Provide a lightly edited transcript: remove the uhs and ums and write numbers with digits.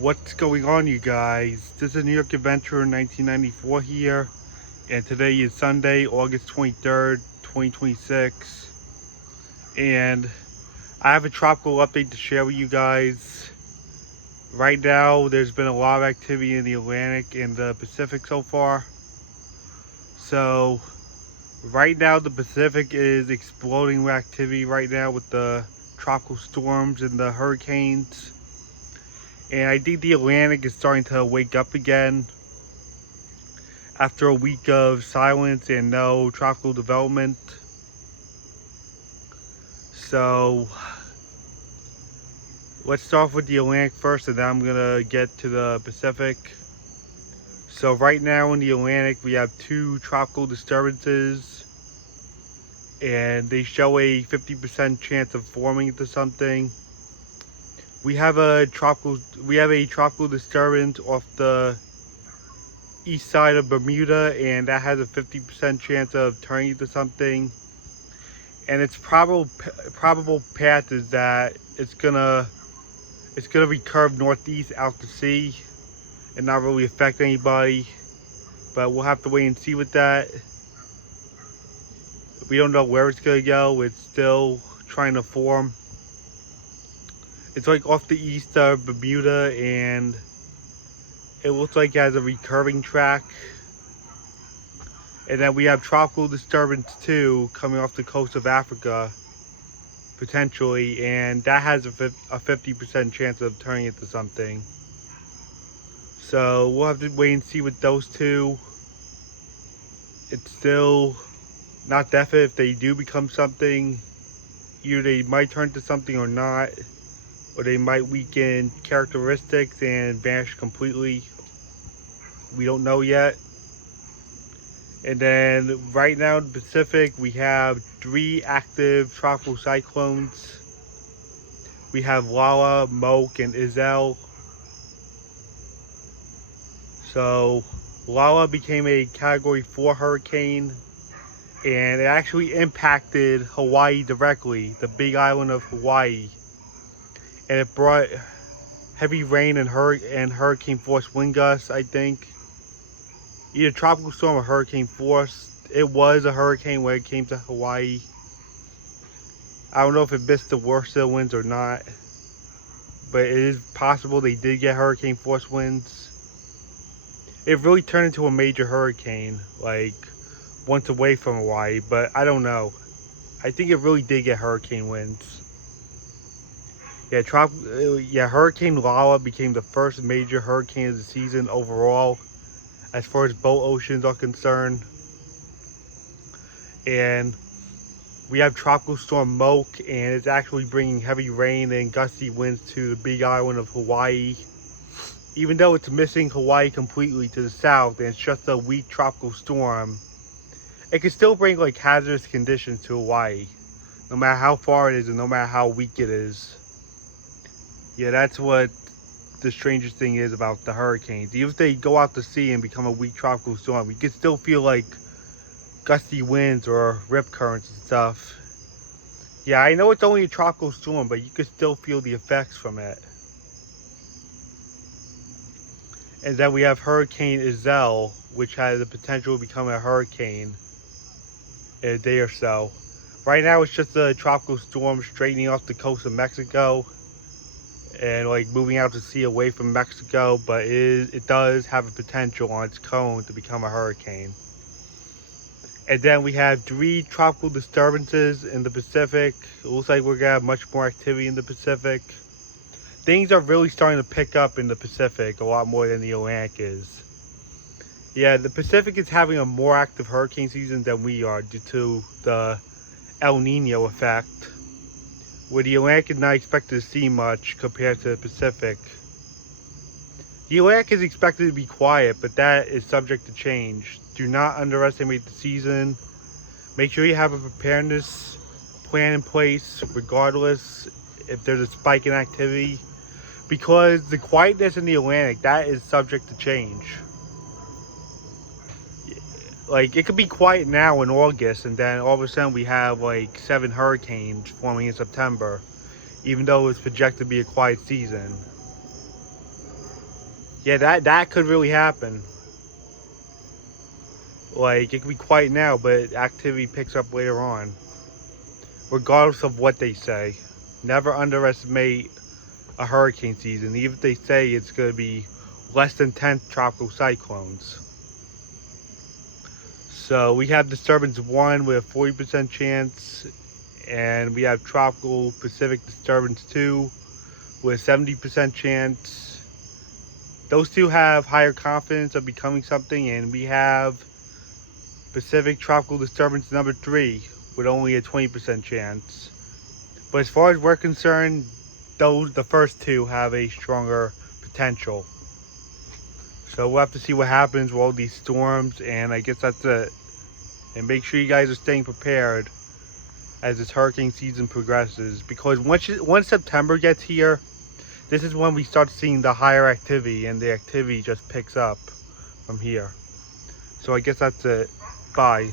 What's going on, you guys? This is New York Adventure 1994 here, and today is Sunday, August 23rd, 2026, and I have a tropical update to share with you guys. Right now, there's been a lot of activity in the Atlantic and the Pacific so far. So, right now, the Pacific is exploding with activity right now with the tropical storms and the hurricanes. And I think the Atlantic is starting to wake up again after a week of silence and no tropical development. So let's start with the Atlantic first, and then I'm gonna get to the Pacific. So right now in the Atlantic we have two tropical disturbances, and they show a 50% chance of forming into something. We have a tropical disturbance off the east side of Bermuda, and that has a 50% chance of turning into something. And its probable path is that it's gonna recurve northeast out to sea and not really affect anybody. But we'll have to wait and see with that. We don't know where it's gonna go. It's still trying to form. It's like off the east of Bermuda, and it looks like it has a recurving track. And then we have tropical disturbance 2 coming off the coast of Africa, potentially, and that has a 50% chance of turning into something. So we'll have to wait and see with those two. It's still not definite if they do become something. Either they might turn to something or not, or they might weaken characteristics and vanish completely. We don't know yet. And then right now in the Pacific we have 3 active tropical cyclones. We have Lala, Moke, and Isel. So Lala became a Category 4 hurricane, and it actually impacted Hawaii directly, the big island of Hawaii. And it brought heavy rain and hurricane force wind gusts, I think. Either tropical storm or hurricane force. It was a hurricane when it came to Hawaii. I don't know if it missed the worst of the winds or not, but it is possible they did get hurricane force winds. It really turned into a major hurricane, like once away from Hawaii, but I don't know. I think it really did get hurricane winds. Yeah, Hurricane Lala became the first major hurricane of the season overall, as far as both oceans are concerned. And we have Tropical Storm Moke, and it's actually bringing heavy rain and gusty winds to the big island of Hawaii. Even though it's missing Hawaii completely to the south and it's just a weak tropical storm, it can still bring like hazardous conditions to Hawaii, no matter how far it is and no matter how weak it is. Yeah, that's what the strangest thing is about the hurricanes. Even if they go out to sea and become a weak tropical storm, you can still feel like gusty winds or rip currents and stuff. Yeah, I know it's only a tropical storm, but you can still feel the effects from it. And then we have Hurricane Isel, which has the potential to become a hurricane in a day or so. Right now it's just a tropical storm straightening off the coast of Mexico and like moving out to sea away from Mexico, but it does have a potential on its cone to become a hurricane. And then we have 3 tropical disturbances in the Pacific. It looks like we're gonna have much more activity in the Pacific. Things are really starting to pick up in the Pacific a lot more than the Atlantic is. Yeah, the Pacific is having a more active hurricane season than we are due to the El Nino effect, where the Atlantic is not expected to see much compared to the Pacific. The Atlantic is expected to be quiet, but that is subject to change. Do not underestimate the season. Make sure you have a preparedness plan in place regardless if there's a spike in activity, because the quietness in the Atlantic, that is subject to change. Like, it could be quiet now in August, and then all of a sudden we have like 7 hurricanes forming in September, even though it's projected to be a quiet season. Yeah, that could really happen. Like, it could be quiet now, but activity picks up later on. Regardless of what they say. Never underestimate a hurricane season, even if they say it's going to be less than 10 tropical cyclones. So we have disturbance 1 with a 40% chance, and we have tropical Pacific disturbance 2 with a 70% chance. Those two have higher confidence of becoming something, and we have Pacific tropical disturbance number 3 with only a 20% chance. But as far as we're concerned, the first two have a stronger potential. So we'll have to see what happens with all these storms, and I guess that's it. And make sure you guys are staying prepared as this hurricane season progresses, because once September gets here, this is when we start seeing the higher activity, and the activity just picks up from here. So I guess that's it. Bye.